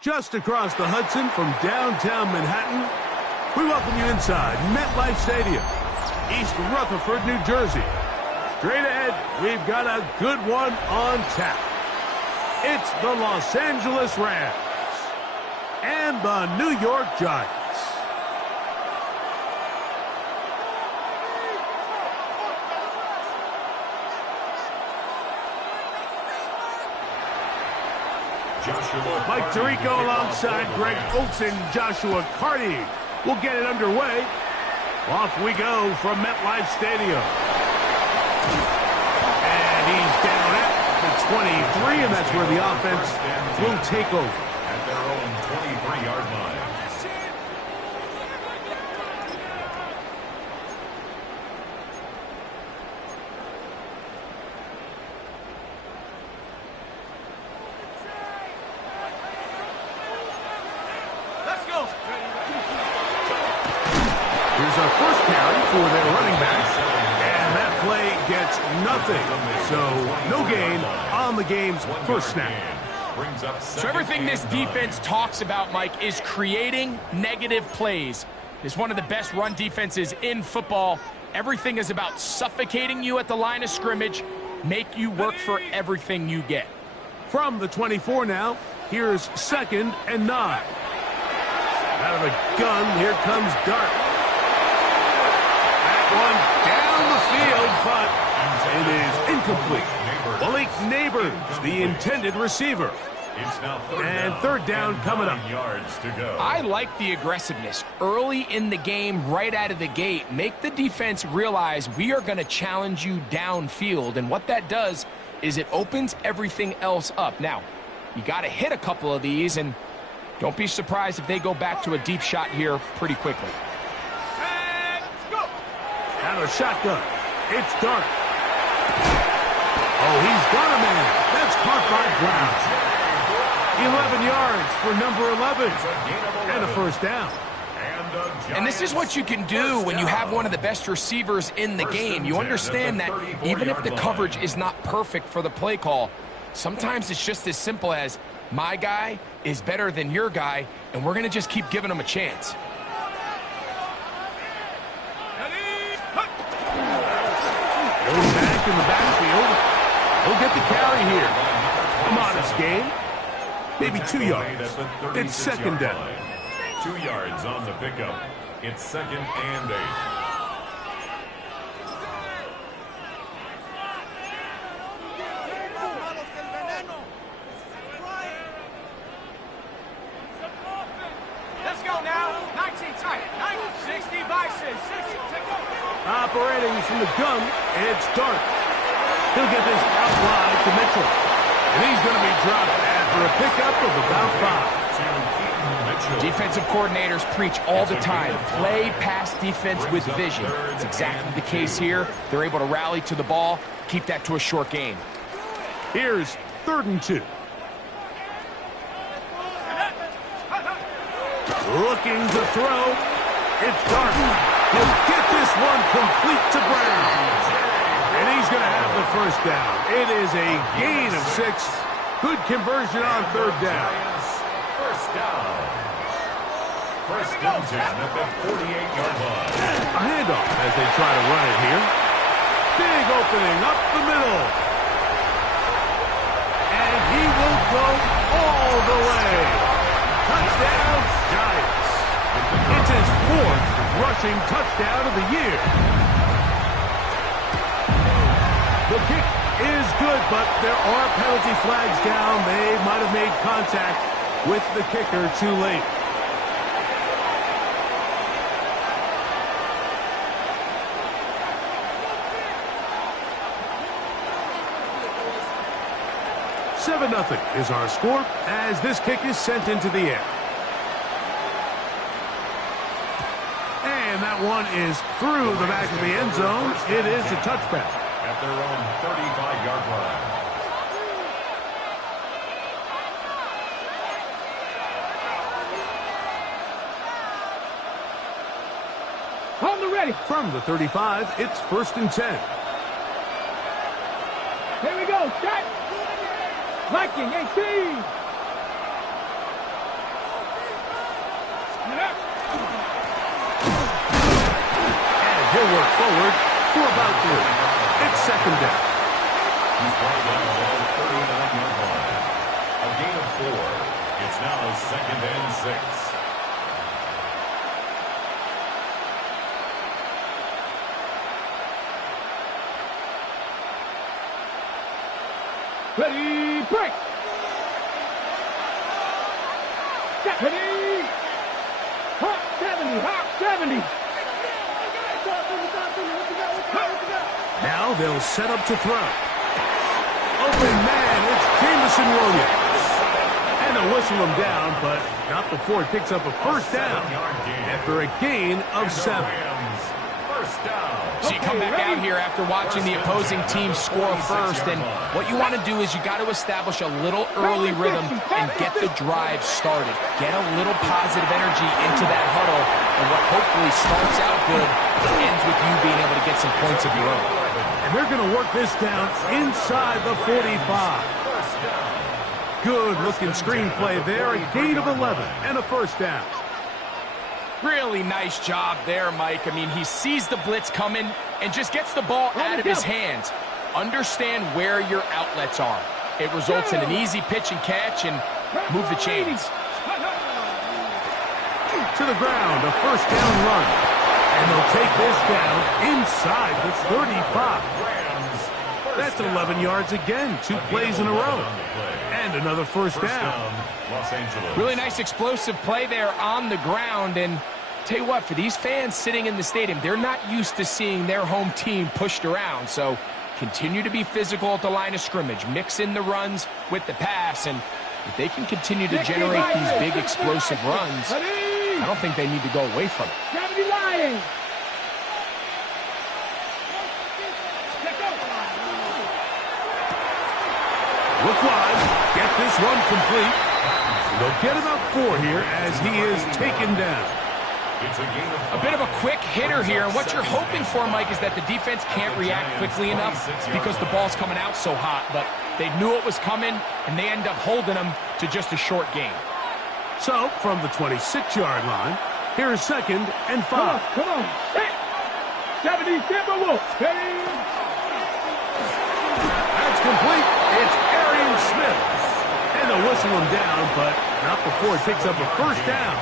Just across the Hudson from downtown Manhattan, we welcome you inside MetLife Stadium, East Rutherford, New Jersey. Straight ahead, we've got a good one on tap. It's the Los Angeles Rams and the New York Giants. Mike Tirico alongside Greg Oates and Joshua Carty will get it underway. Off we go from MetLife Stadium. And he's down at the 23, and that's where the offense will take over. At their own 23-yard line. Here's our first carry for their running back, and that play gets nothing. So no gain on the game's first snap. So everything this defense talks about, Mike, is creating negative plays. It's one of the best run defenses in football. Everything is about suffocating you at the line of scrimmage, make you work for everything you get. From the 24 now, here's 2nd and 9. Out of the gun, here comes Dart. That one down the field, but it is incomplete. Malik Neighbors, the intended receiver. And 3rd down coming up. I like the aggressiveness early in the game, right out of the gate. Make the defense realize we are going to challenge you downfield, and what that does is it opens everything else up. Now, you got to hit a couple of these, and don't be surprised if they go back to a deep shot here pretty quickly. Out of shotgun, it's Dart. Oh, he's got a man. That's caught by Brown. 11 yards for number 11. And a first down. And this is what you can do when you have one of the best receivers in the game. You understand that even if the coverage is not perfect for the play call, sometimes it's just as simple as my guy is better than your guy, and we're going to just keep giving him a chance. Goes back in the backfield. He'll get the carry here. A modest gain. Maybe 2 yards. It's 2nd down. 2 yards on the pickup. It's 2nd and 8. Let's go now. 19 tight. 60 bison. 60. Operating from the gun, it's Dart. He'll get this out wide to Mitchell. And he's going to be dropped after a pickup of about 5. Defensive coordinators preach all the time. Play pass defense with vision. It's exactly the case here. They're able to rally to the ball, keep that to a short gain. Here's 3rd and 2. Looking to throw. It's Dart. He'll get this one complete to Brown. And he's going to have the first down. It is a gain of 6. Good conversion on 3rd down. First down. First and 10 at the 48-yard line. A handoff as they try to run it here. Big opening up the middle. And he will go all the way. Touchdown, Giants. It's his 4th rushing touchdown of the year. The kick is good, but there are penalty flags down. They might have made contact with the kicker too late. Nothing is our score as this kick is sent into the air. And that one is through the back of the end zone. It is a touchback. At their own 35-yard line. On the ready. From the 35, it's 1st and 10. Here we go. Set. Viking 18. forward for about 3. It's second down. He's brought down the ball 39-yard line. A gain of 4. It's now 2nd and 6. Ready, break! Ready! Hot 70, hot 70! Now they'll set up to throw. Open man, it's Jamison Williams. And they'll whistle him down, but not before it picks up a first down after a gain of 7. First down. So you come back out here after watching the opposing team score first, and what you want to do is you got to establish a little early rhythm and get the drive started. Get a little positive energy into that huddle, and what hopefully starts out good ends with you being able to get some points of your own. And they're going to work this down inside the 45. Good-looking screenplay there, a gain of 11 and a first down. Really nice job there, Mike. I mean, he sees the blitz coming and just gets the ball out of his hands. Understand where your outlets are. It results in an easy pitch and catch and move the chains. To the ground, a first down run. And they'll take this down inside the 35. That's 11 yards again, 2 plays in a row. And another first down. Really nice explosive play there on the ground, and tell you what, for these fans sitting in the stadium, they're not used to seeing their home team pushed around, so continue to be physical at the line of scrimmage, mix in the runs with the pass, and if they can continue to generate these big explosive runs, I don't think they need to go away from it. Look wide, get this one complete. They'll get about 4 here as he is taken down. A bit of a quick hitter here, and what you're hoping for, Mike, is that the defense can't react quickly enough because the ball's coming out so hot, but they knew it was coming, and they end up holding them to just a short gain. So, from the 26-yard line, here is 2nd and 5. Come on. Hey. 70, Timberwolves. Hey. That's complete. It's Arian Smith. And they'll whistle him down, but not before it picks up a first down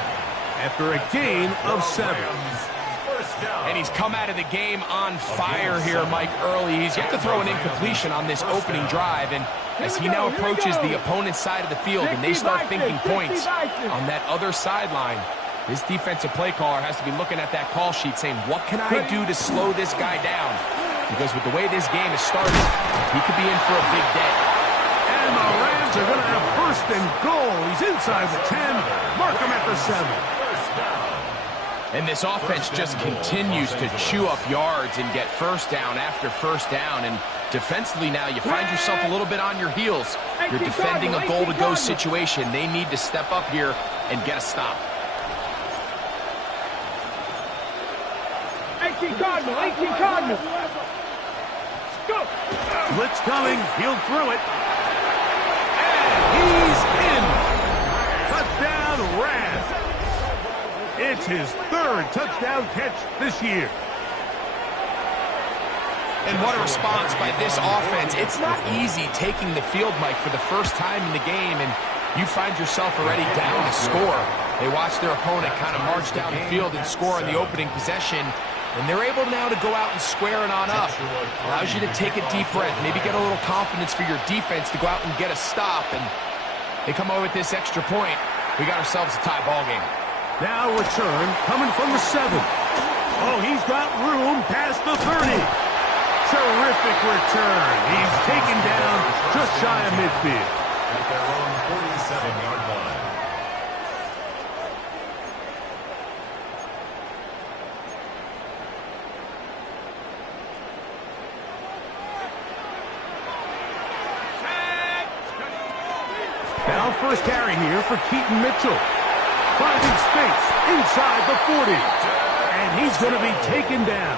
after a gain of 7. And he's come out of the game on fire here, Mike, early. He's yet to throw an incompletion on this opening drive, and as he now approaches the opponent's side of the field and they start thinking points on that other sideline, this defensive play caller has to be looking at that call sheet saying, what can I do to slow this guy down? Because with the way this game is started, he could be in for a big day. And the Rams are going to have 1st and goal. He's inside the 10. Mark him at the 7. And this offense just continues to chew up yards and get first down after first down. And defensively now, you find yourself a little bit on your heels. You're defending a goal-to-go situation. They need to step up here and get a stop. 18 Cardinal. Go. Blitz coming. He'll throw it. And he's in. Touchdown, Rams. It's his 3rd touchdown catch this year. And what a response by this offense. It's not easy taking the field, Mike, for the first time in the game, and you find yourself already down to score. They watch their opponent kind of march down the field and score on the opening possession, and they're able now to go out and square it on up. Allows you to take a deep breath, maybe get a little confidence for your defense to go out and get a stop, and they come away with this extra point. We got ourselves a tie ball game. Now return coming from the 7. Oh, he's got room past the 30. Terrific return. He's taken down just shy of midfield. At their own 47-yard line. Now first carry here for Keaton Mitchell. Finding space inside the 40. And he's going to be taken down.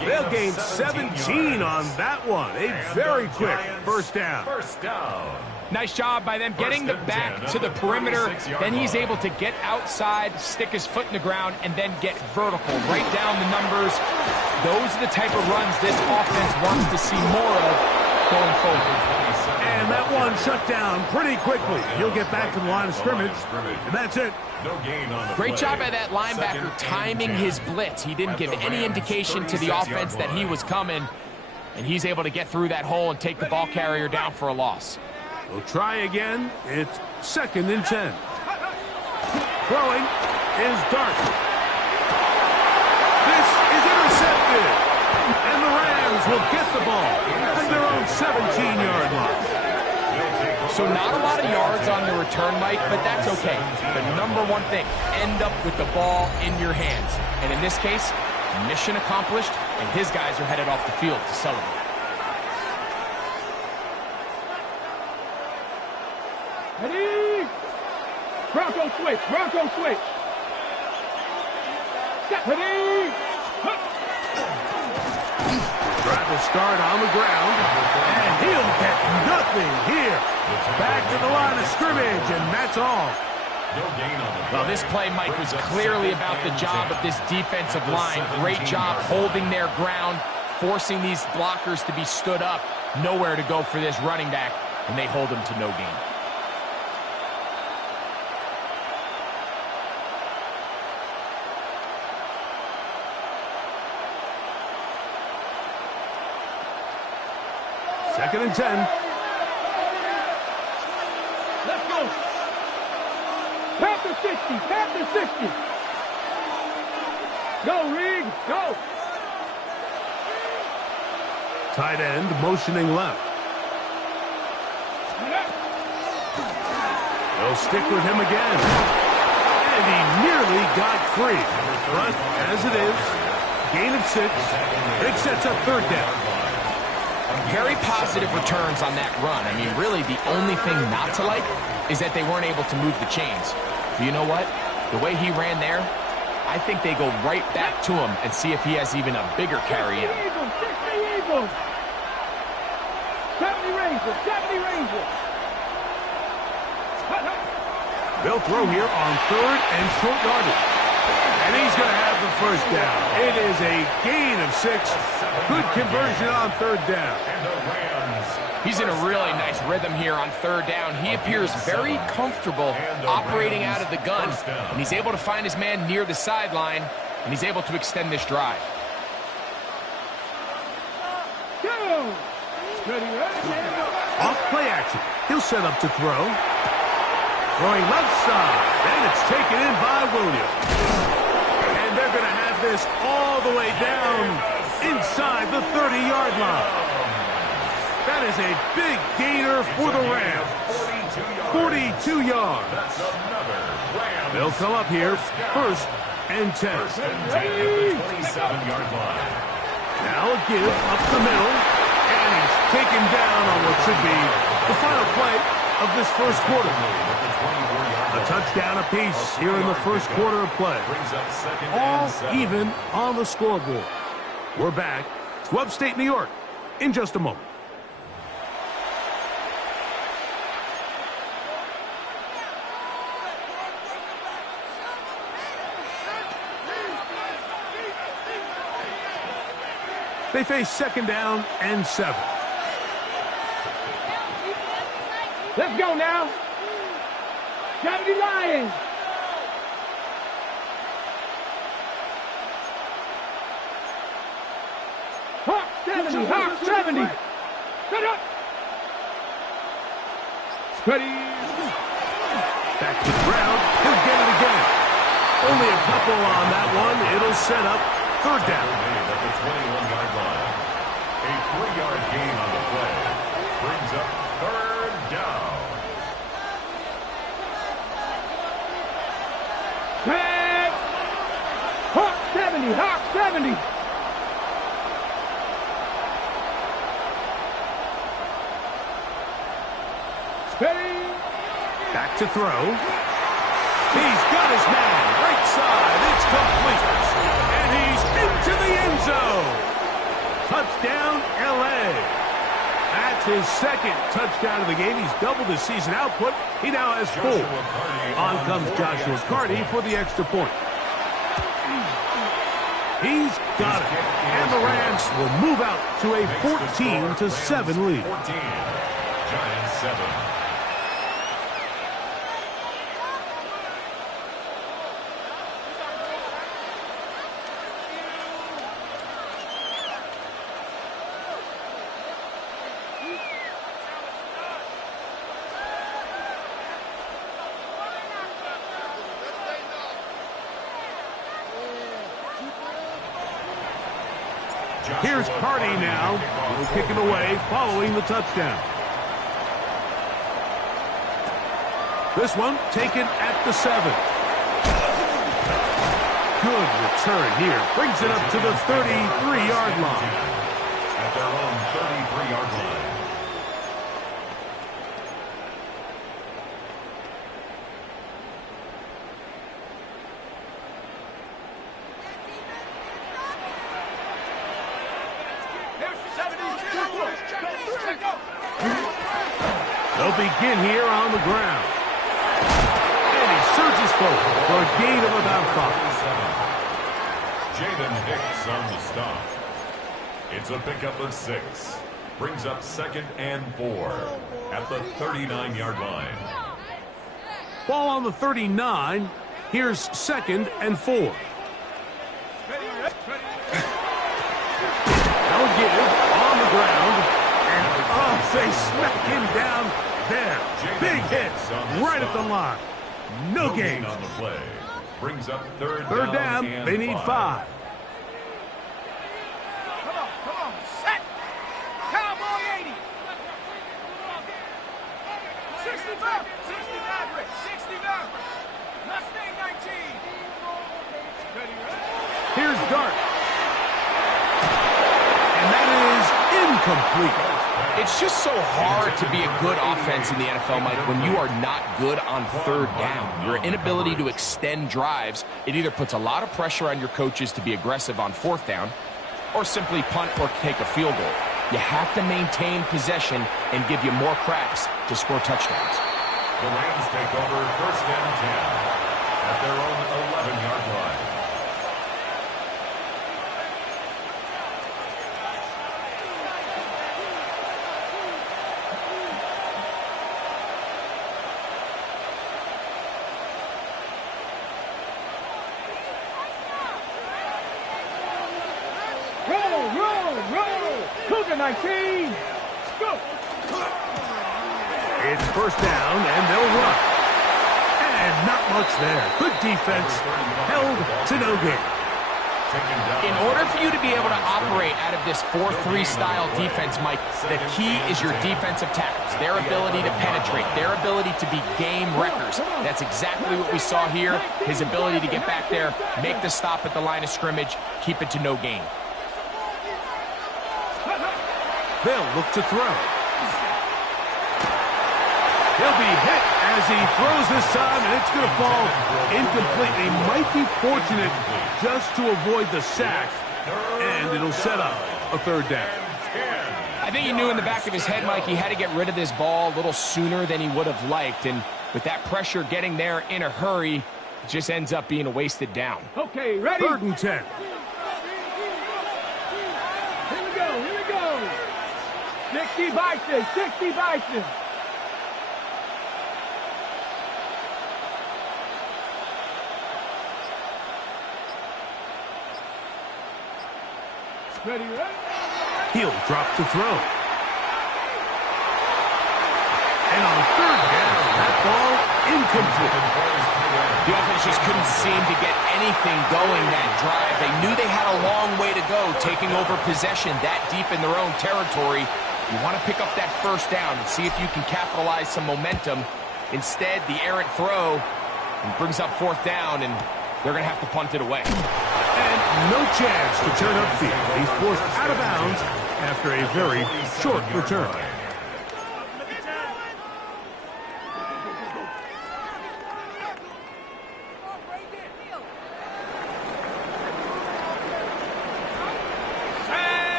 They'll gain 17 on that one. A very quick first down. First down. Nice job by them getting the back to the perimeter. Then he's able to get outside, stick his foot in the ground, and then get vertical. Right down the numbers. Those are the type of runs this offense wants to see more of going forward. And that one shut down pretty quickly. He'll get back to the line of scrimmage, and that's it. No gain on the Great play. job by that linebacker timing his blitz. He didn't give any indication to the offense that he was coming, and he's able to get through that hole and take the ball carrier down for a loss. We'll try again. It's 2nd and 10. Throwing is Dark. This is intercepted. And the Rams will get the ball at their own 17-yard line. So not a lot of yards on the return, Mike, but that's okay. The number one thing, end up with the ball in your hands. And in this case, mission accomplished, and his guys are headed off the field to celebrate. Ready? Bronco switch. Bronco switch. Step. Ready? Drive to start on the ground, and he'll get nothing here. Back to the line of scrimmage, and that's all. No gain on the play. Well, this play, Mike, was clearly about the job of this defensive line. Great job holding their ground, forcing these blockers to be stood up. Nowhere to go for this running back, and they hold him to no gain. Second and 10. Let's go. Panther 60. Panther 60. Go, Rig. Go. Tight end motioning left. They'll stick with him again. And he nearly got free. But as it is, gain of 6. It sets up 3rd down. Very positive returns on that run. I mean, really, the only thing not to like is that they weren't able to move the chains. But you know what? The way he ran there, I think they go right back to him and see if he has even a bigger carry in. 60 Eagles. 70 Rangers. 70 Rangers. They'll throw here on 3rd and short yardage. And he's going to have the first down. It is a gain of 6. Good conversion on 3rd down. He's in a really nice rhythm here on 3rd down. He appears very comfortable operating out of the gun, and he's able to find his man near the sideline, and he's able to extend this drive. Go. Ready. Off play action. He'll set up to throw. Throwing left side. And it's taken in by Williams. And they're going to have this all the way down inside the 30-yard line. That is a big gainer for the Rams. 42 yards. They'll come up here 1st and 10. 27-yard line. Now a give up the middle. And he's taken down on what should be the final play of this first quarter. A touchdown apiece here in the first quarter of play. All even on the scoreboard. We're back to upstate New York in just a moment. They face 2nd down and 7. Let's go now. 70 Lions. Hawk 70. Hawk 70. Set up. Ready. Back to the ground. He'll get it again. Only a couple on that one. It'll set up 3rd down. At the 21-yard line. A 3-yard gain on the play. Brings up 3rd down. Pass. Hawk 70. Hawk 70. Ready. Back to throw. He's got his man. Right side. It's complete. And he's into the end zone. Touchdown, L.A. That's his second touchdown of the game. He's doubled his season output. He now has 4. On comes Joshua Carty for the extra point. He's got it. And the Rams will move out to a 14-7 lead. 14. Giants 7. Here's Carty now. He'll kick it away following the touchdown. This one taken at the 7. Good return here. Brings it up to the 33-yard line. At their own 33-yard line. They'll begin here on the ground. And he surges forward for a gain of about 5. Jaden Hicks on the stop. It's a pickup of 6. Brings up 2nd and 4 at the 39-yard line. Ball on the 39. Here's 2nd and 4. They'll give on the ground. And they smack him down there. Big hits right at the line. No gain on the play. Brings up third down. They need 5. Come on, set. Cowboy 80. 65, 65. Mustang 19. Here's Dart. And that is incomplete. It's just so hard to be a good offense in the NFL, Mike, when you are not good on 3rd down. Your inability to extend drives, it either puts a lot of pressure on your coaches to be aggressive on 4th down or simply punt or take a field goal. You have to maintain possession and give you more cracks to score touchdowns. The Rams take over 1st and 10 at their own 11-yard line. Roll. Cougar 19. Go. It's 1st down, and they'll run. And not much there. Good defense. Held to no gain. In order for you to be able to operate out of this 4-3 style defense, Mike, the key is your defensive tackles, their ability to penetrate, their ability to be game wreckers. That's exactly what we saw here. His ability to get back there, make the stop at the line of scrimmage, keep it to no gain. They'll look to throw. He'll be hit as he throws this time, and it's going to fall incomplete. They might be fortunate just to avoid the sack, and it'll set up a 3rd down. I think he knew in the back of his head, Mike, he had to get rid of this ball a little sooner than he would have liked, and with that pressure getting there in a hurry, it just ends up being a wasted down. Okay, ready? 3rd and 10. Here we go. 60 Bison. Ready? He'll drop to throw. And on 3rd down, that ball incomplete. The offense just couldn't seem to get anything going that drive. They knew they had a long way to go, taking over possession that deep in their own territory. You want to pick up that 1st down and see if you can capitalize some momentum. Instead, the errant throw brings up 4th down, and they're going to have to punt it away. And no chance to turn upfield. He's forced out of bounds after a very short return.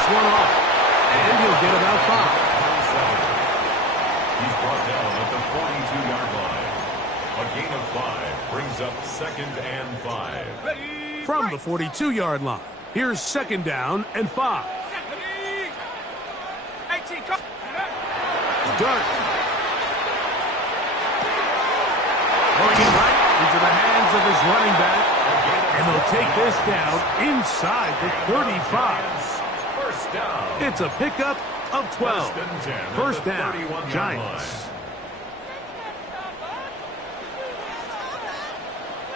this one off. And he'll get about 5. He's brought down at the 42-yard line. A gain of 5 brings up 2nd and 5. From the 42-yard line, here's 2nd down and 5. Dart. Going in right into the hands of his running back. And they'll take this down inside the 35. First down. It's a pickup of 12. First down, Giants.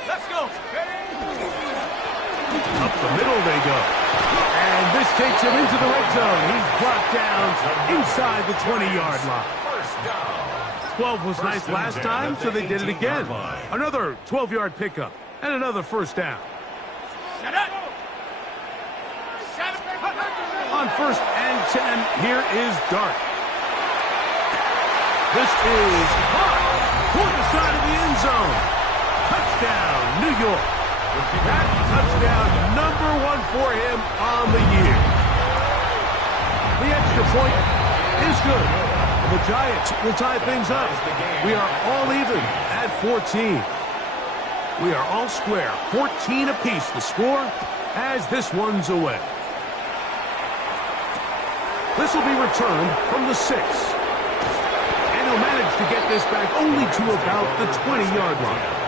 Let's go. Up the middle they go. And this takes him into the red zone. He's brought down inside the 20-yard line. First down. 12 was nice last time, so they did it again. Another 12-yard pickup and another first down. On 1st and 10, here is Dart. This is caught toward the side of the end zone. Touchdown, New York. That touchdown, number 1 for him on the year. The extra point is good. And the Giants will tie things up. We are all even at 14. We are all square, 14 apiece the score as this one's away. This will be returned from the 6. And he'll manage to get this back only to about the 20-yard line.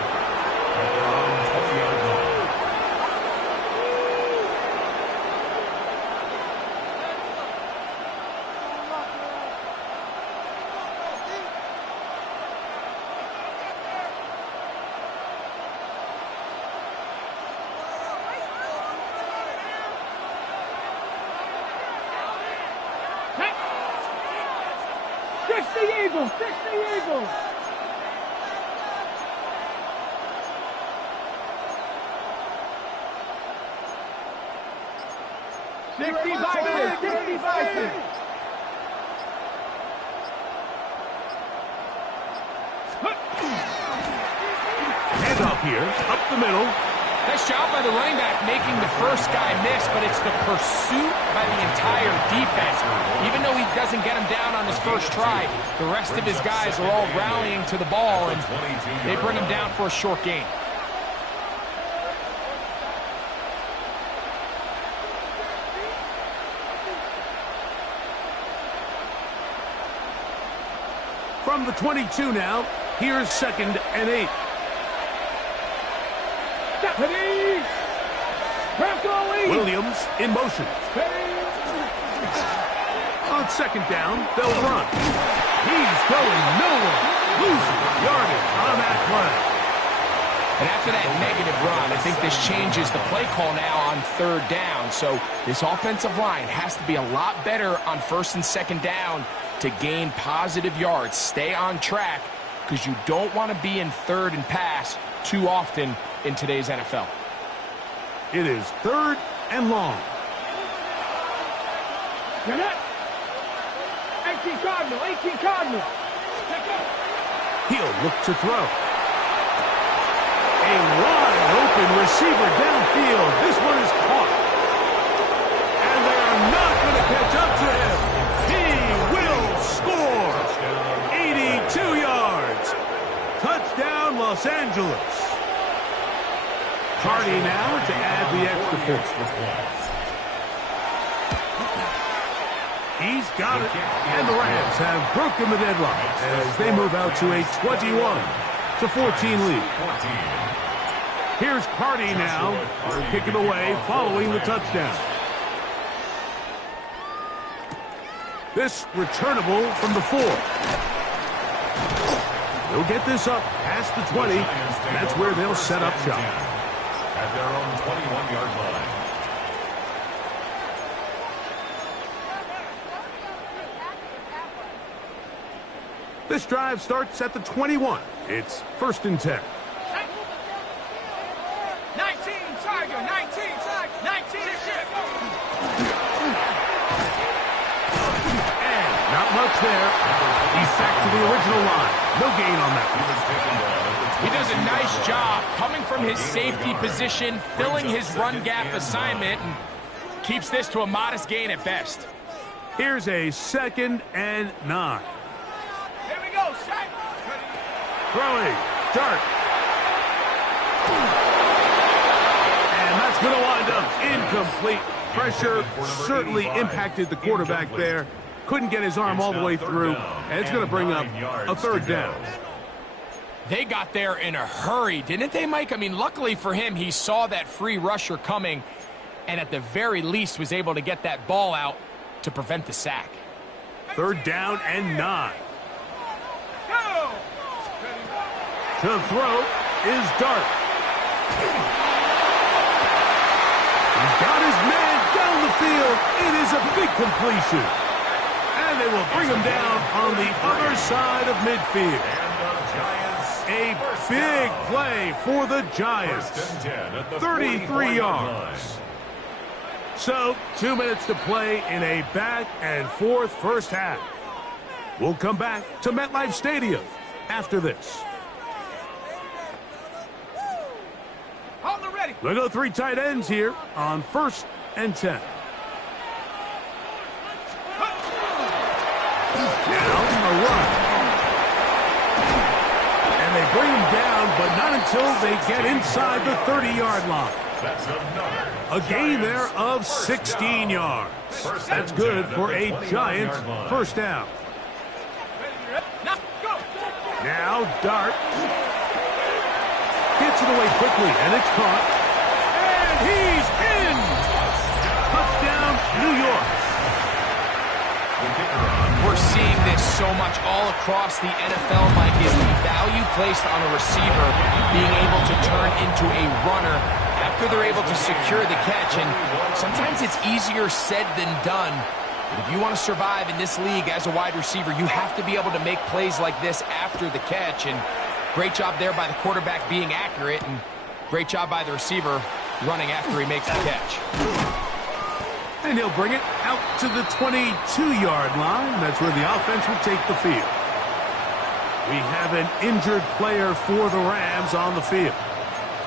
Fix the Eagles! Fix the Eagles! Handoff here, up the middle. Nice job by the running back making the first guy miss, but it's the pursuit by the entire defense. Even though he doesn't get him down on his first try, the rest of his guys are all rallying to the ball, and they bring him down for a short gain. From the 22 now, here's 2nd and 8. Williams in motion. On 2nd down, they'll run. He's going nowhere. Losing yardage on that play. And after that negative run, I think this changes the play call now on 3rd down. So this offensive line has to be a lot better on 1st and 2nd down to gain positive yards. Stay on track because you don't want to be in 3rd and pass too often in today's NFL. It is 3rd and long. 18 Cardinal, 18 Cardinal. He'll look to throw. A wide open receiver downfield. This one is caught. And they are not going to catch up to him. He will score. 82 yards. Touchdown, Los Angeles. Hardy now to add the extra point. He's got it. And the Rams have broken the deadlock as they move out to a 21-14 lead. Here's Hardy now. Kick it away following the touchdown. This returnable from the 4. They'll get this up past the 20. That's where they'll set up shop. At their own 21-yard line. This drive starts at the 21. It's 1st and 10. 19 Tiger, 19 Tiger, 19 And not much there. He's back to the original line. No gain on that. He does a nice job coming from his safety position, filling his run gap assignment, and keeps this to a modest gain at best. Here's a 2nd and 9. Here we go, set. Throwing. Dart. And that's going to wind up incomplete. Pressure certainly impacted the quarterback there. Couldn't get his arm all the way through. And it's going to bring up a 3rd down. They got there in a hurry, didn't they, Mike? I mean, luckily for him, he saw that free rusher coming and at the very least was able to get that ball out to prevent the sack. 3rd down and 9. To throw is Dart. He's got his man down the field. It is a big completion. And they will bring him down on the other side of midfield. A big play for the Giants. 33 yards. So, 2 minutes to play in a back-and-forth first half. We'll come back to MetLife Stadium after this. We'll go 3 tight ends here on 1st and 10. Now a run. And they bring him down, but not until they get inside the 30-yard line. A gain there of 16 yards. That's good for a Giants first down. Now Dart gets it away quickly, and it's caught. And he's in! Touchdown, New York. We're seeing this so much all across the NFL, Mike, is the value placed on a receiver being able to turn into a runner after they're able to secure the catch. And sometimes it's easier said than done. But if you want to survive in this league as a wide receiver, you have to be able to make plays like this after the catch. And great job there by the quarterback being accurate, and great job by the receiver running after he makes the catch. And he'll bring it out to the 22-yard line. That's where the offense will take the field. We have an injured player for the Rams on the field.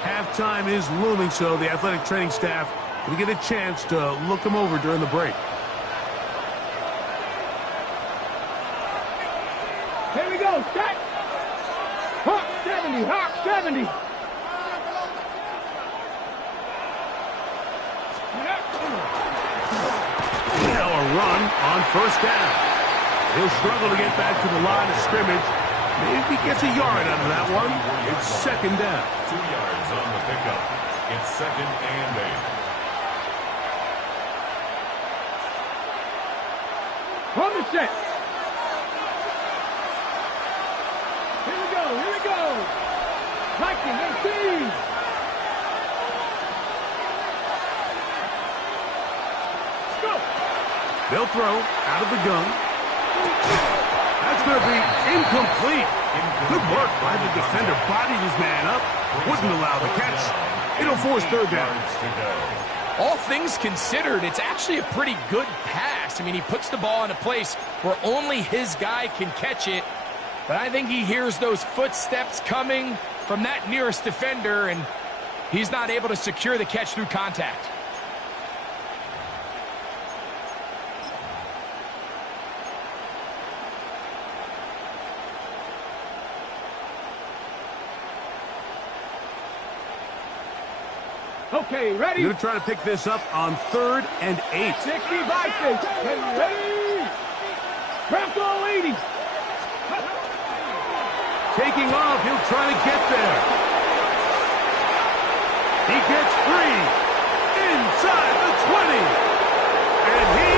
Halftime is looming, so the athletic training staff will get a chance to look him over during the break. Here we go, set. Hawk 70, Hawk 70. Now a run on 1st down. He'll struggle to get back to the line of scrimmage. Maybe gets a yard out of that one. It's 2nd down. 2 yards on the pickup. It's 2nd and 8. On the set. Here we go, here we go. Liking 18. Go. They'll throw out of the gun. That's going to be incomplete. Good work by the defender. Bodied his man up. Wouldn't allow the catch. It'll force 3rd down. All things considered, it's actually a pretty good pass. I mean, he puts the ball in a place where only his guy can catch it. But I think he hears those footsteps coming from that nearest defender, and he's not able to secure the catch through contact. Okay, ready? You're going to try to pick this up on 3rd and 8. 60 Vikings. Ready? Bronco 80. Taking off, he'll try to get there. He gets free inside the 20. And he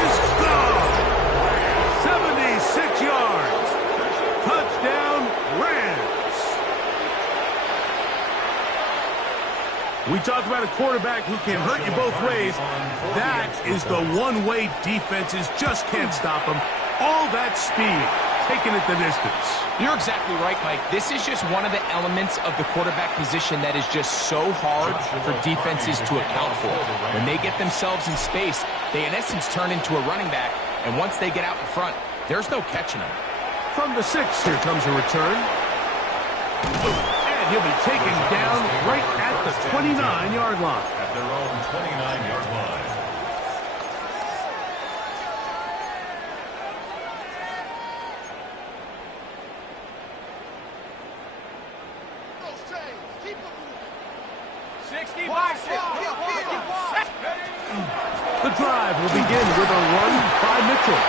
is gone. 76 yards. Touchdown, Rams. We talk about a quarterback who can hurt you both ways. That is the one-way defenses just can't stop him. All that speed, taking it the distance. You're exactly right, Mike. This is just one of the elements of the quarterback position that is just so hard for defenses to account for. When they get themselves in space, they in essence turn into a running back, and once they get out in front, there's no catching them. From the 6, here comes a return. And he'll be taken down right at the 29-yard line. At their own 29-yard line. The drive will begin with a run by Mitchell.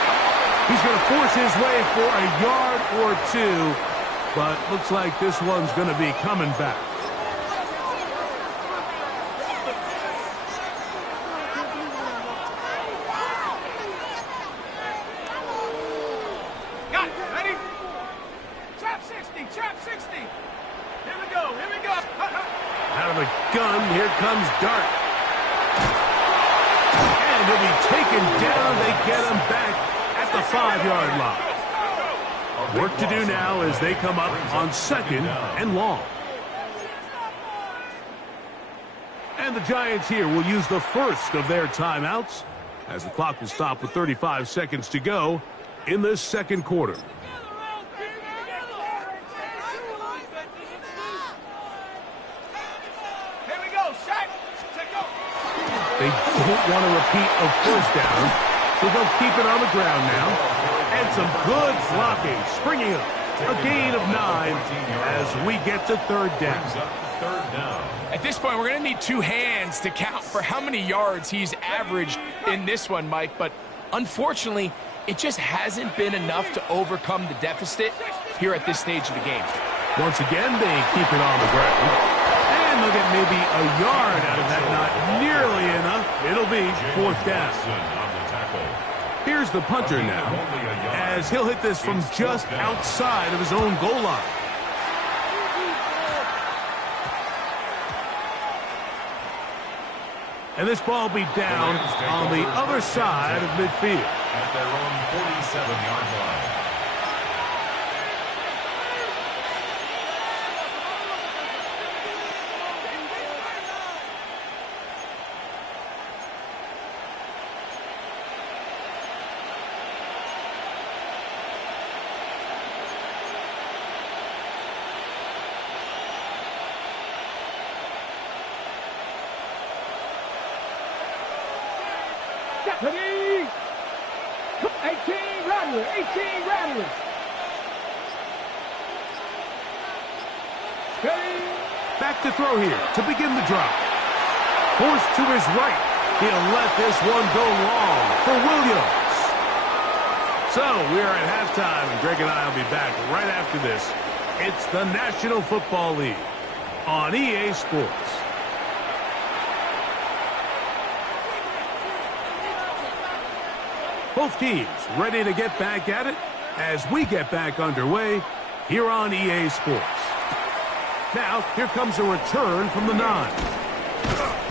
He's going to force his way for a yard or two, but looks like this one's going to be coming back. Got it. Ready? Trap 60. Trap 60. Here we go. Here we go. Out of the gun, here comes Dart. And he'll be taken down. They get him back at the 5-yard line. Work to do now as they come up on 2nd and long. And the Giants here will use the first of their timeouts as the clock will stop with 35 seconds to go in this 2nd quarter. They don't want to repeat a first down, so they'll keep it on the ground now. And some good blocking, springing up. A gain of 9 as we get to 3rd down. At this point, we're going to need 2 hands to count for how many yards he's averaged in this one, Mike. But unfortunately, it just hasn't been enough to overcome the deficit here at this stage of the game. Once again, they keep it on the ground. And they'll get maybe a yard out of that. Not nearly enough. It'll be 4th down. Here's the punter now, as he'll hit this from just outside of his own goal line. And this ball will be down on the other side of midfield. At their own 47-yard line. Ready? 18 Rattler. 18 Rattler. Ready? Back to throw here to begin the drive. Forced to his right. He'll let this one go long for Williams. So we are at halftime, and Greg and I will be back right after this. It's the National Football League on EA Sports. Both teams ready to get back at it as we get back underway here on EA Sports. Now, here comes a return from the 9.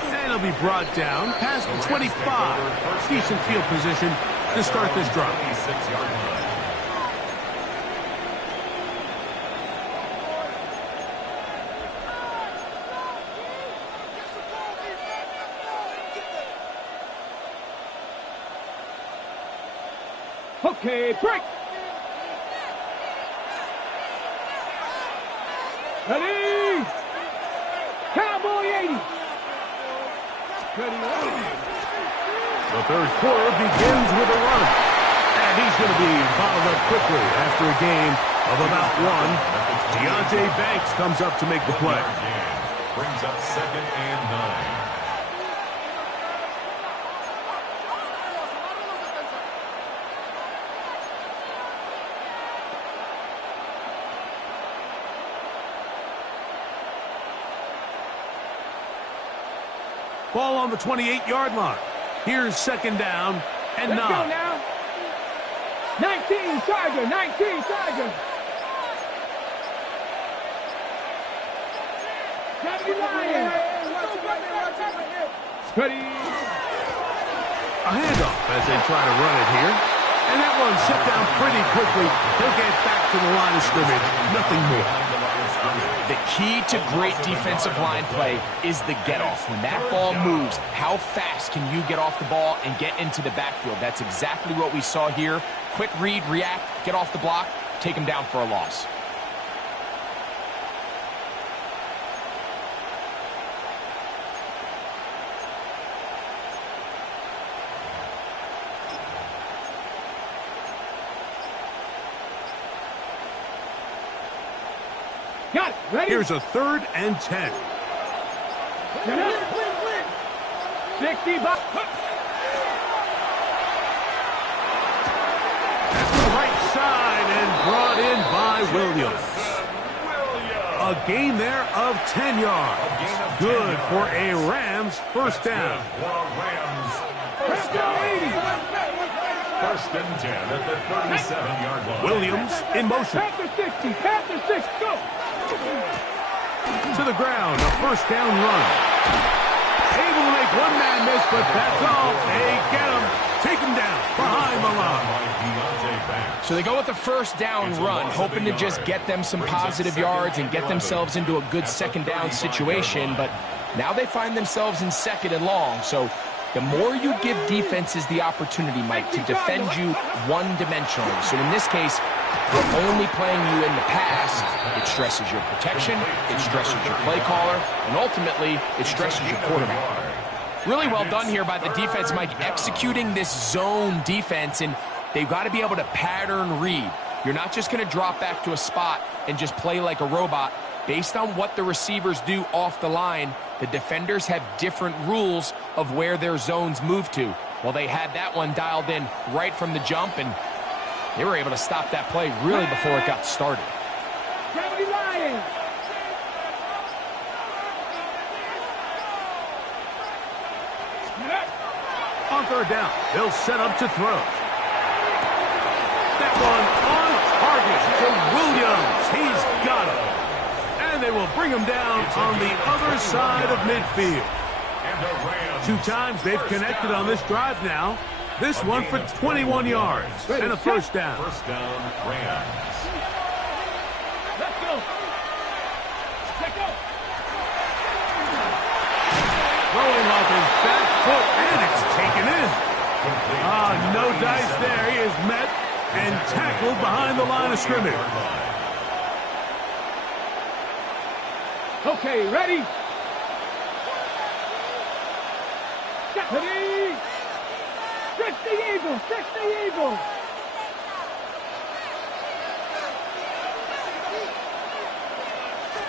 And it'll be brought down past the 25. Decent field position to start this drive. 26-yard line. Okay, break. Ready? Cowboy 80. Ready? The 3rd quarter begins with a run. And he's going to be bottled up quickly after a gain of about 1. Deontay Banks comes up to make the play. Brings up 2nd and 9. Ball on the 28-yard line. Here's 2nd down and 9. Let's go now. 19 Charger. 19 Charger. 70 Lions. Ready? A handoff as they try to run it here. And that one shut down pretty quickly. They'll get back to the line of scrimmage. Nothing more. The key to great defensive line play is the get-off. When that ball moves, how fast can you get off the ball and get into the backfield? That's exactly what we saw here. Quick read, react, get off the block, take him down for a loss. Got it. Ready? Here's a 3rd and 10. 60 by... Right side and brought in by Williams. A gain there of 10 yards. Good for a Rams first down. First and 10 at the 37-yard line. Williams in motion. Panther 60, Panther 6, go! To the ground, a first down run. Able to make one man miss, but that's all. They get him. Take him down behind the line. So they go with the first down run, hoping to just get them some positive yards and get themselves into a good second down situation, but now they find themselves in second and long. So the more you give defenses the opportunity, Mike, to defend you one-dimensionally. So in this case, they're only playing you in the pass. It stresses your protection, it stresses your play caller, and ultimately, it stresses your quarterback. Really well done here by the defense, Mike, executing this zone defense, and they've got to be able to pattern read. You're not just going to drop back to a spot and just play like a robot. Based on what the receivers do off the line, the defenders have different rules of where their zones move to. Well, they had that one dialed in right from the jump, and they were able to stop that play really before it got started. On third down, they'll set up to throw. That one on target to Williams. He's got it. And they will bring him down on the other side of midfield. 2 times they've connected on this drive now. This one for 21 yards and a first down. First down, Rams. Let's go. Let's go. Throwing off his back foot, and it's taken in. No dice there. He is met and tackled behind the line of scrimmage. Okay, ready? Ready? 60 Eagles, 60 Eagles.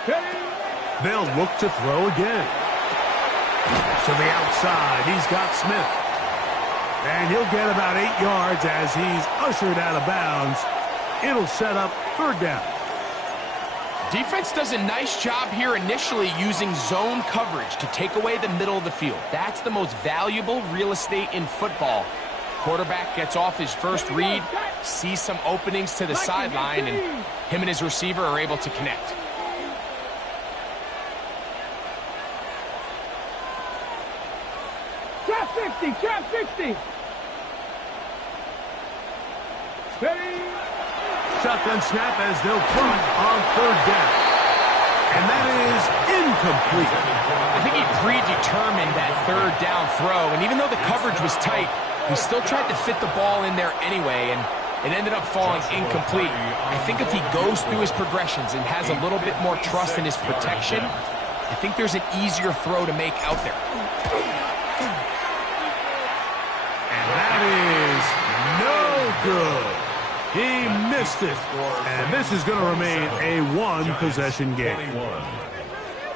Ready? They'll look to throw again. To the outside, he's got Smith. And he'll get about 8 yards as he's ushered out of bounds. It'll set up third down. Defense does a nice job here initially using zone coverage to take away the middle of the field. That's the most valuable real estate in football. Quarterback gets off his first read, sees some openings to the sideline, and him and his receiver are able to connect. Trap 60, trap 60. Ready? Shotgun snap as they'll throw it on third down. And that is incomplete. I think he predetermined that third down throw, and even though the coverage was tight, he still tried to fit the ball in there anyway, and it ended up falling incomplete. I think if he goes through his progressions and has a little bit more trust in his protection, I think there's an easier throw to make out there. And that is no good. He missed it. And this is going to remain a one-possession game.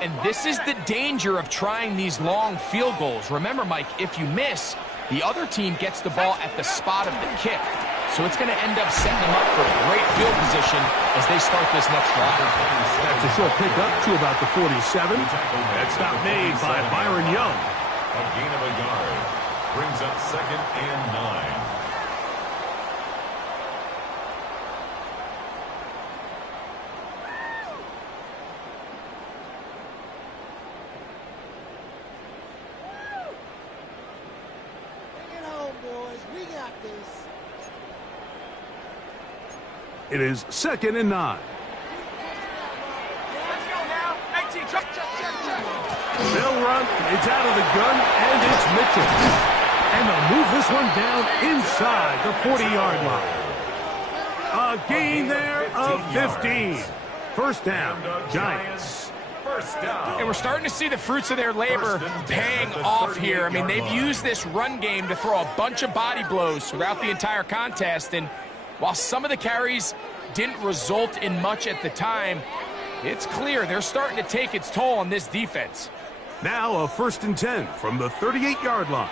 And this is the danger of trying these long field goals. Remember, Mike, if you miss, the other team gets the ball at the spot of the kick. So it's going to end up setting them up for great field position as they start this next drive. That's a short pickup to about the 47. That stop made by Byron Young. A gain of a yard brings up second and 9. It is second and 9. Let's go now. 19, check. They'll run. It's out of the gun, and it's Mitchell. And they'll move this one down inside the 40-yard line. A gain there of 15. First down, Giants. First down. And we're starting to see the fruits of their labor paying off here. I mean, they've used this run game to throw a bunch of body blows throughout the entire contest, and while some of the carries didn't result in much at the time, it's clear they're starting to take its toll on this defense. Now a 1st and 10 from the 38-yard line.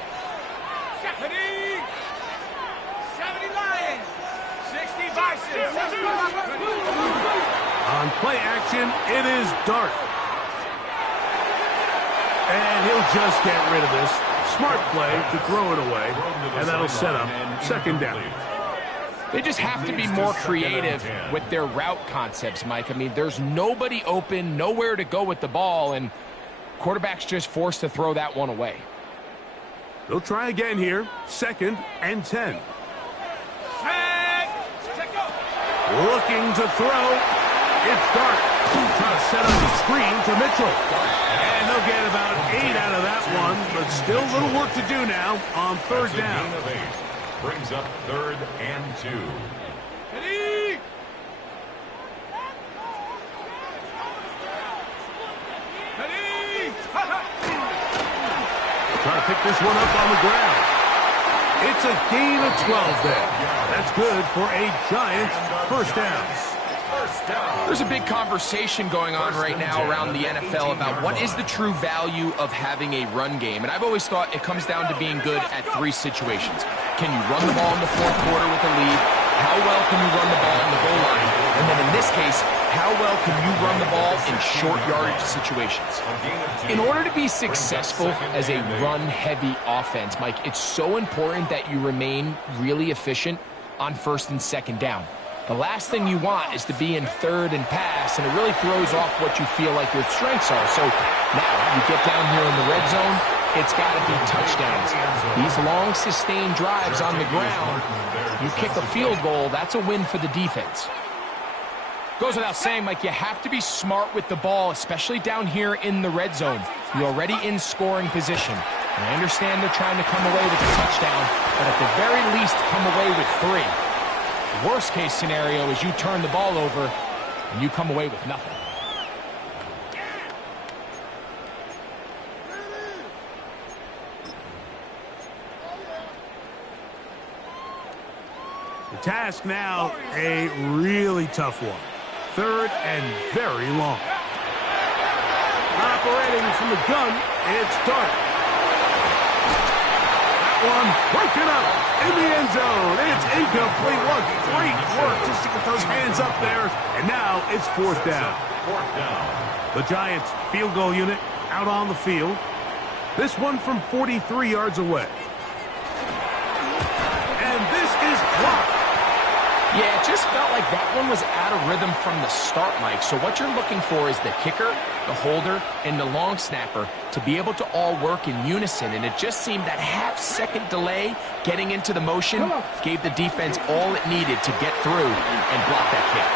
70 Lions. 60 Bison. 60 On play action, it is Dart. And he'll just get rid of this. Smart play to throw it away, and that'll set up 2nd down. They just have to be more creative with their route concepts, Mike. I mean, there's nobody open, nowhere to go with the ball, and quarterback's just forced to throw that one away. They'll try again here. 2nd and 10. Looking to throw. It's Dart. Trying to set up the screen to Mitchell. And they'll get about 8 out of that one, but still a little work to do now on 3rd down. Brings up 3rd and 2. Trying to pick this one up on the ground. It's a gain of 12 there. That's good for a giant 1st down. There's a big conversation going on right now around the NFL about what is the true value of having a run game. And I've always thought it comes down to being good at 3 situations. Can you run the ball in the 4th quarter with a lead? How well can you run the ball on the goal line? And then in this case, how well can you run the ball in short yardage situations? In order to be successful as a run-heavy offense, Mike, it's so important that you remain really efficient on 1st and 2nd down. The last thing you want is to be in 3rd and pass, and it really throws off what you feel like your strengths are. So now you get down here in the red zone, it's got to be touchdowns. These long, sustained drives on the ground, you kick a field goal, that's a win for the defense. Goes without saying, Mike, you have to be smart with the ball, especially down here in the red zone. You're already in scoring position. And I understand they're trying to come away with a touchdown, but at the very least, come away with 3. The worst case scenario is you turn the ball over and you come away with nothing. The task now, a really tough one. 3rd and very long. Operating from the gun, it's Dart. That one broken up in the end zone. It's incomplete. What great work just to get those hands up there. And now it's 4th down. 4th down. The Giants field goal unit out on the field. This one from 43 yards away. And this is blocked. Yeah, it just felt like that one was out of rhythm from the start, Mike. So what you're looking for is the kicker, the holder, and the long snapper to be able to all work in unison. And it just seemed that half-second delay getting into the motion gave the defense all it needed to get through and block that kick.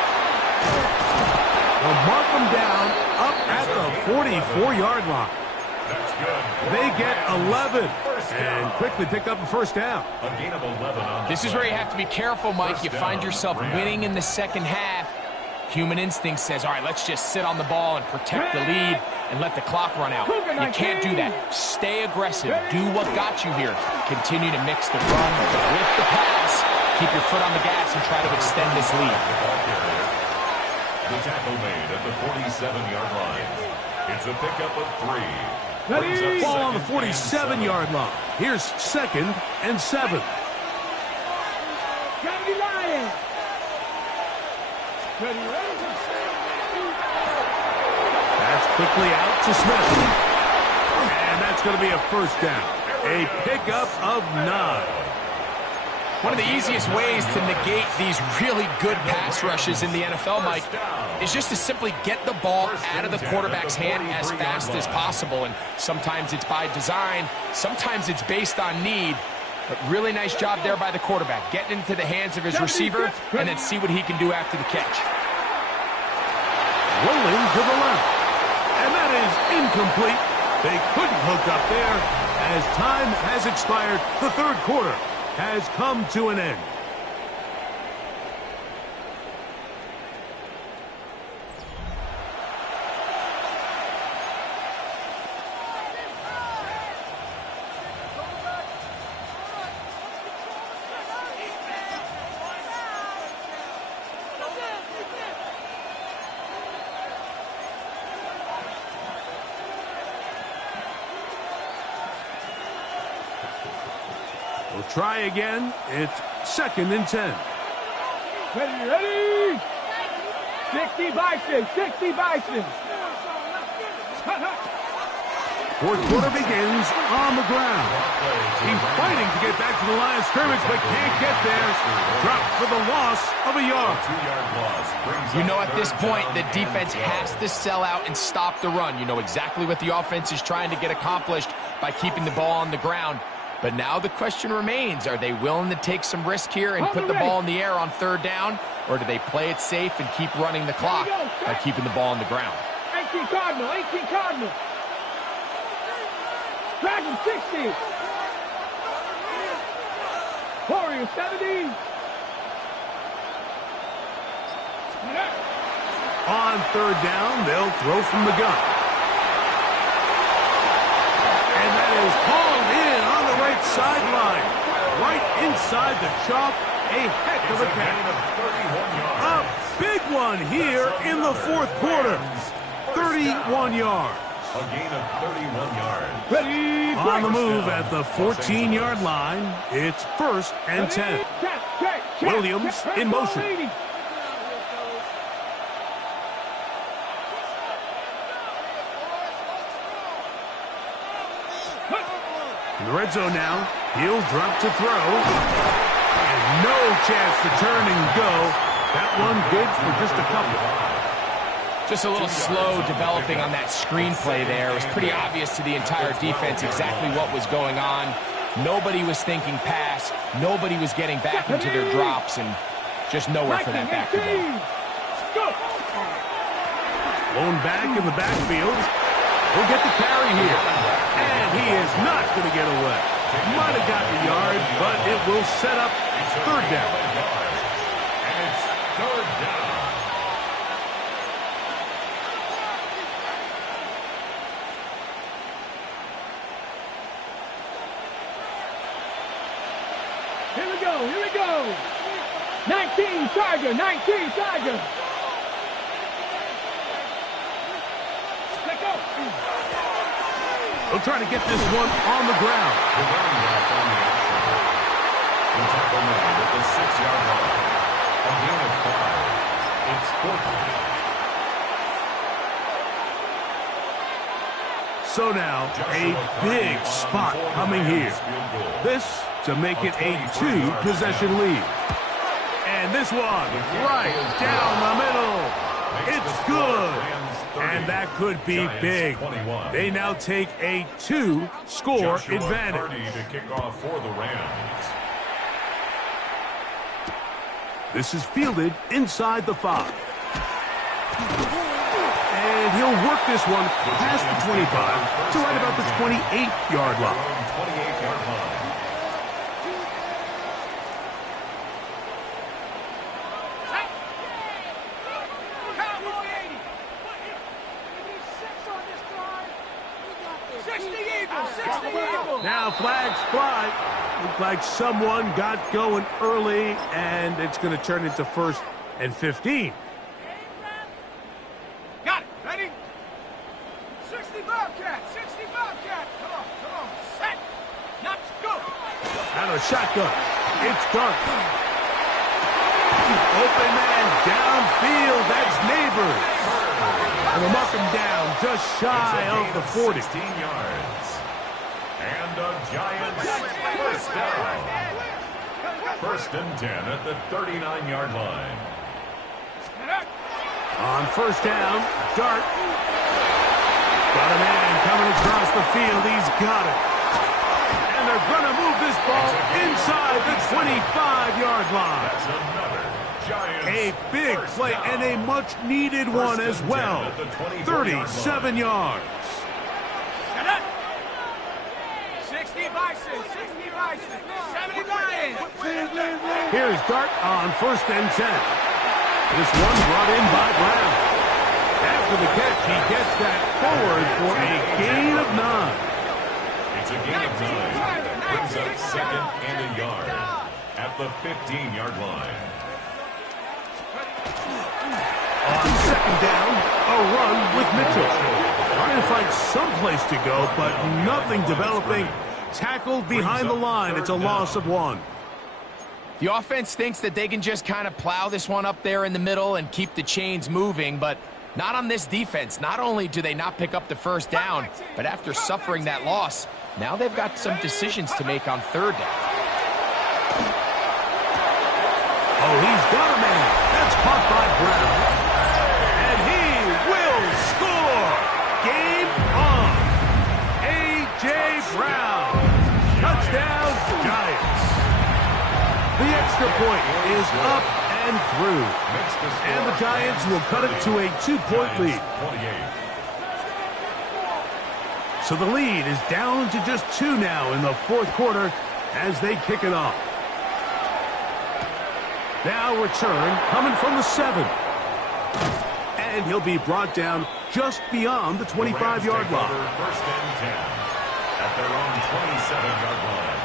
They'll mark them down up at the 44-yard line. That's good. They get 11 and quickly pick up a 1st down. A gain of 11 on the This is where you have to be careful, Mike. You find yourself winning in the 2nd half. Human instinct says, all right, let's just sit on the ball and protect the lead and let the clock run out. You can't do that. Stay aggressive. Do what got you here. Continue to mix the run with the pass. Keep your foot on the gas and try to extend this lead. The tackle made at the 47-yard line. It's a pickup of 3. Ball on the 47-yard line. Here's 2nd and 7. That's quickly out to Smith. And that's going to be a 1st down. A pickup of 9. One of the easiest ways to negate these really good pass rushes in the NFL, Mike, is just to simply get the ball out of the quarterback's hand as fast as possible. And sometimes it's by design, sometimes it's based on need. But really nice job there by the quarterback, getting into the hands of his receiver and then see what he can do after the catch. Rolling to the left. And that is incomplete. They couldn't hook up there. As time has expired, the 3rd quarter has come to an end. try again. It's 2nd and 10. Ready? 60 Bison, 60 Bison. Fourth quarter begins on the ground. He's fighting to get back to the line of scrimmage, but can't get there. Dropped for the loss of a yard. You know, at this point, the defense has to sell out and stop the run. You know exactly what the offense is trying to get accomplished by keeping the ball on the ground. But now the question remains, are they willing to take some risk here and put the ball in the air on 3rd down? Or do they play it safe and keep running the clock by keeping the ball on the ground? 18 Cardinal, 18 Cardinal. Dragon 60. Warrior 70. On 3rd down, they'll throw from the gun. And that is hauled in on the right sideline. Right inside the chalk. A heck of a catch. A big one here in the 4th quarter. 31 yards. A gain of 31 yards. Ready? On the move at the 14-yard line. It's 1st and 10. Williams in motion. In the red zone now. He'll drop to throw. And no chance to turn and go. That one good for just a couple. Just a little slow developing on that screenplay there. It was pretty obvious to the entire defense exactly what was going on. Nobody was thinking pass. Nobody was getting back into their drops, and just nowhere for that back to go. Blown back in the backfield. He'll get the carry here. And he is not going to get away. Might have got the yard, but it will set up 3rd down. And it's 3rd down. Here we go. 19 Tiger, 19 Tiger. Let go. He'll try to get this one on the ground. The running back on the action. The tackle man at the 6-yard line. A gain of 5. It's 4th down. So now, a big spot coming here. This to make it a 2-possession lead. And this one right down the middle. It's good. And that could be big. They now take a 2-score advantage. To kick off for the Rams. This is fielded inside the 5. And he'll work this one past the 25 to right about the 28-yard line. 28-yard line. Now flags fly. Looks like someone got going early, and it's going to turn into 1st and 15. Got it. Ready? 60 Bobcat, 60 Bobcat. Come on, set. Let's go. Out of shotgun. It's dark. Open man downfield. That's Neighbors. And they'll mark him down just shy of the 40. 16 yards. And the Giants 1st down. 1st and 10 at the 39-yard line. On 1st down, Dart. Got a man coming across the field. He's got it. And they're going to move this ball inside the 25-yard line. That's another Giants. A big play and a much-needed one as well. 37 yards. 60 Bison, 60 Bison, 70 Lions. Here's Dart on 1st and 10. This one brought in by Brown. After the catch, he gets that forward for a gain of 9. It's a gain of 9. Brings up 2nd and a yard at the 15-yard line. On 2nd down, a run with Mitchell. Trying to find some place to go, but nothing developing. Tackled behind the line. It's a loss of 1. The offense thinks that they can just kind of plow this one up there in the middle and keep the chains moving, but not on this defense. Not only do they not pick up the first down, but after suffering that loss, now they've got some decisions to make on third down. Oh, he's got a man. That's caught by Brown. And he will score. Game on. A.J. Brown. Touchdown, Giants. The extra point is up and through. And the Giants will cut it to a 2-point lead. So the lead is down to just 2 now in the fourth quarter as they kick it off. Now return coming from the 7. And he'll be brought down just beyond the 25-yard line. First and 10 at their own 27-yard line.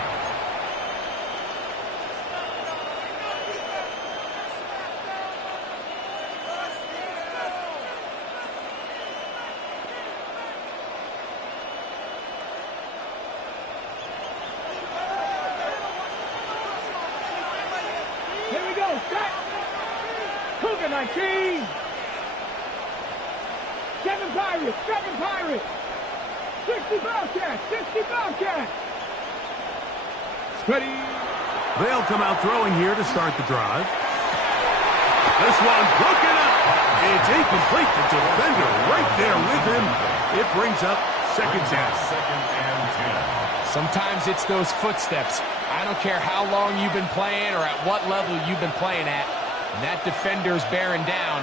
Here we go, set! Cougar 19! 7 Pirates, 7 Pirates! 60 Bobcats, 60 Bobcats! Ready! They'll come out throwing here to start the drive. This one broken up. It's incomplete. The defender right there with him. It brings up second down. Second and 10. Sometimes it's those footsteps. I don't care how long you've been playing or at what level you've been playing at. When that defender's bearing down,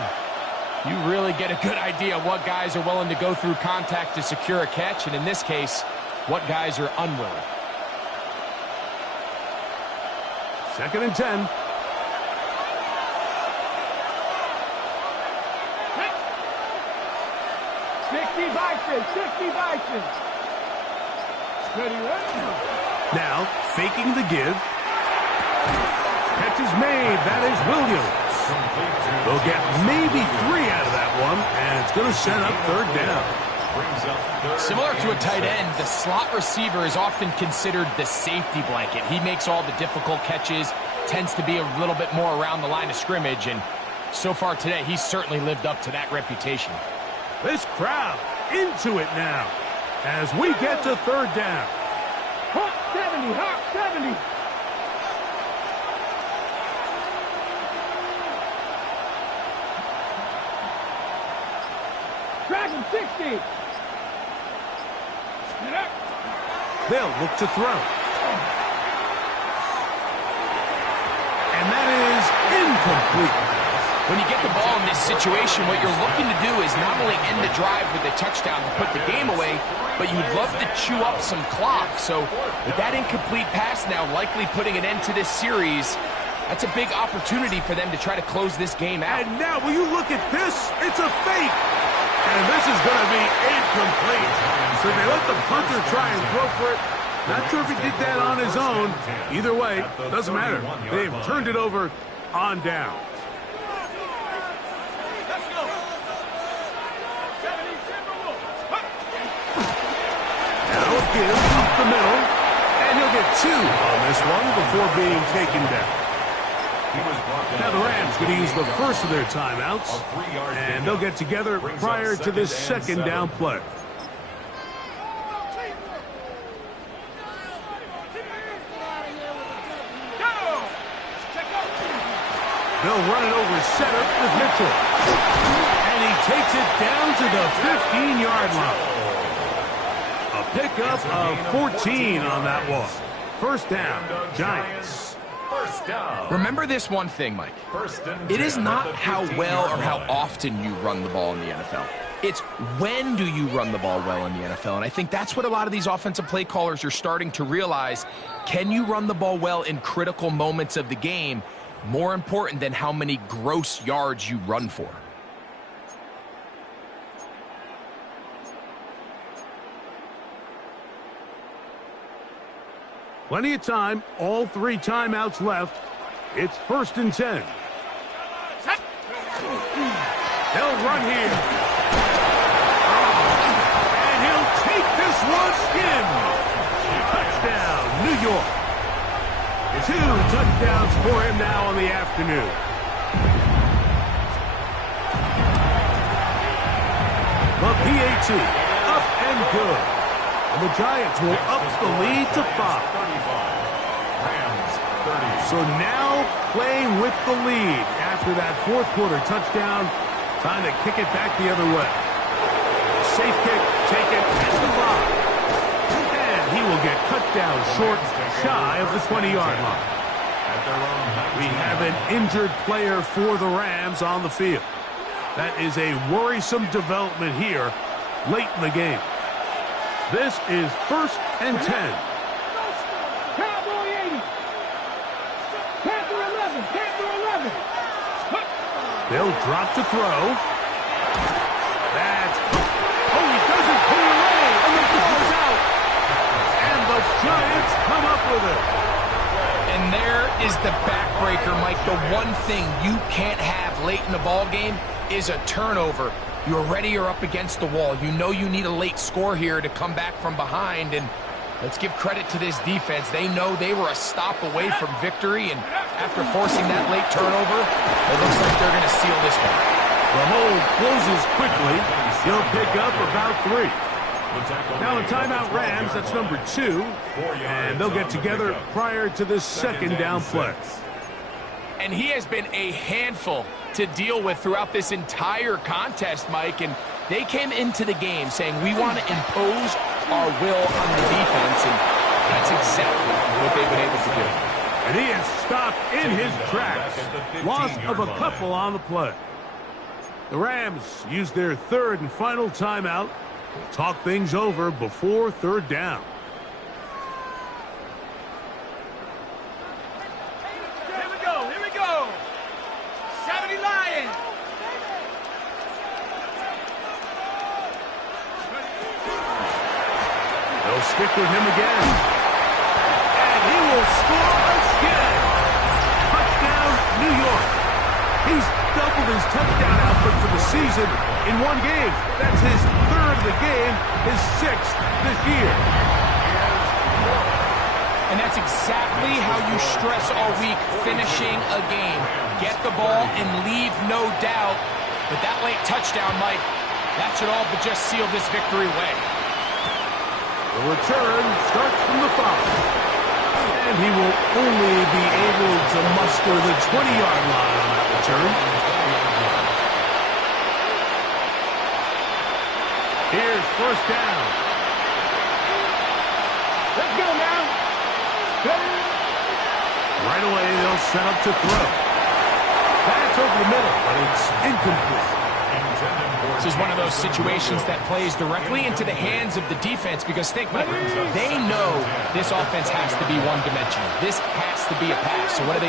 you really get a good idea of what guys are willing to go through contact to secure a catch, and in this case, what guys are unwilling. Second and 10. Now, faking the give. Catch is made. That is Williams. They'll get maybe 3 out of that one, and it's going to set up third down. Similar to a tight end, the slot receiver is often considered the safety blanket. He makes all the difficult catches, tends to be a little bit more around the line of scrimmage, and so far today, he's certainly lived up to that reputation. This crowd into it now as we get to third down. Hawk 70, Hawk 70. Dragon 60. Get up. They'll look to throw. And that is incomplete. When you get the ball in this situation, what you're looking to do is not only end the drive with a touchdown to put the game away, but you'd love to chew up some clock. So with that incomplete pass now likely putting an end to this series, that's a big opportunity for them to try to close this game out. And now, will you look at this? It's a fake. And this is going to be incomplete. So they let the punter try and throw for it. Not sure if he did that on his own. Either way, doesn't matter. They've turned it over on down. Give up the middle, and he'll get 2 on this one before being taken down. Now the Rams going to use the first of their timeouts, and they'll get together prior to this second down play. They'll run it over center with Mitchell, and he takes it down to the 15-yard line. Pickup of 14 on that one. First down, Giants. First down. Remember this one thing, Mike. It is not how well or how often you run the ball in the NFL. It's when do you run the ball well in the NFL. And I think that's what a lot of these offensive play callers are starting to realize. Can you run the ball well in critical moments of the game? More important than how many gross yards you run for. Plenty of time, all 3 timeouts left. It's first and 10. They'll run here. And he'll take this one in. touchdown, New York. 2 touchdowns for him now on the afternoon. The PAT, up and good. And the Giants will up the lead to 5. So now playing with the lead after that fourth quarter touchdown. Time to kick it back the other way. Safe kick, taken at the 5. And he will get cut down short, shy of the 20-yard line. We have an injured player for the Rams on the field. That is a worrisome development here late in the game. This is 1st and 10. Cowboy 80. Panther 11. Panther 11. They'll drop to throw. That. Oh, he doesn't pull away, and the ball's out. And the Giants come up with it. And there is the backbreaker, Mike. The one thing you can't have late in the ball game is a turnover. You're ready, you're up against the wall. You know you need a late score here to come back from behind, and let's give credit to this defense. They know they were a stop away from victory, and after forcing that late turnover, it looks like they're going to seal this one. The hole closes quickly. He'll pick up about 3. Now a timeout Rams, that's number 2, and they'll get together prior to this second down play. And he has been a handful to deal with throughout this entire contest, Mike, and they came into the game saying we want to impose our will on the defense, and that's exactly what they've been able to do. And he is stopped in his tracks. Loss of a couple on the play. The Rams use their 3rd and final timeout. Talk things over before 3rd down. Here we go. Here we go. 70 Lions. They'll stick with him again. And he will score again. Touchdown, New York. He's doubled his touchdown output for the season in one game. That's his 3rd of the game, his 6th this year. And that's exactly how you stress all week, finishing a game. Get the ball and leave no doubt. But that late touchdown, Mike, that should all but just seal this victory away. The return starts from the 5. And he will only be able to muster the 20-yard line on that return. Here's 1st down. Let's go now. Right away, they'll set up to throw. That's over the middle, but it's incomplete. This is one of those situations that plays directly into the hands of the defense because, think, Mike, they know this offense has to be one-dimensional. This has to be a pass. So what do?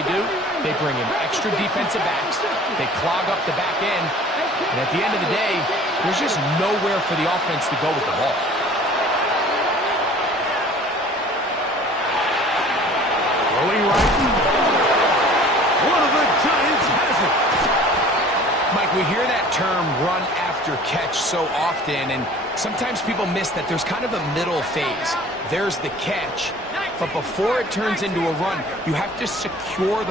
They bring in extra defensive backs. They clog up the back end. And at the end of the day, there's just nowhere for the offense to go with the ball. Throwing right. One of the Giants has it. Mike, we hear that term run after catch so often, and sometimes people miss that there's kind of a middle phase. There's the catch, but before it turns into a run, you have to secure the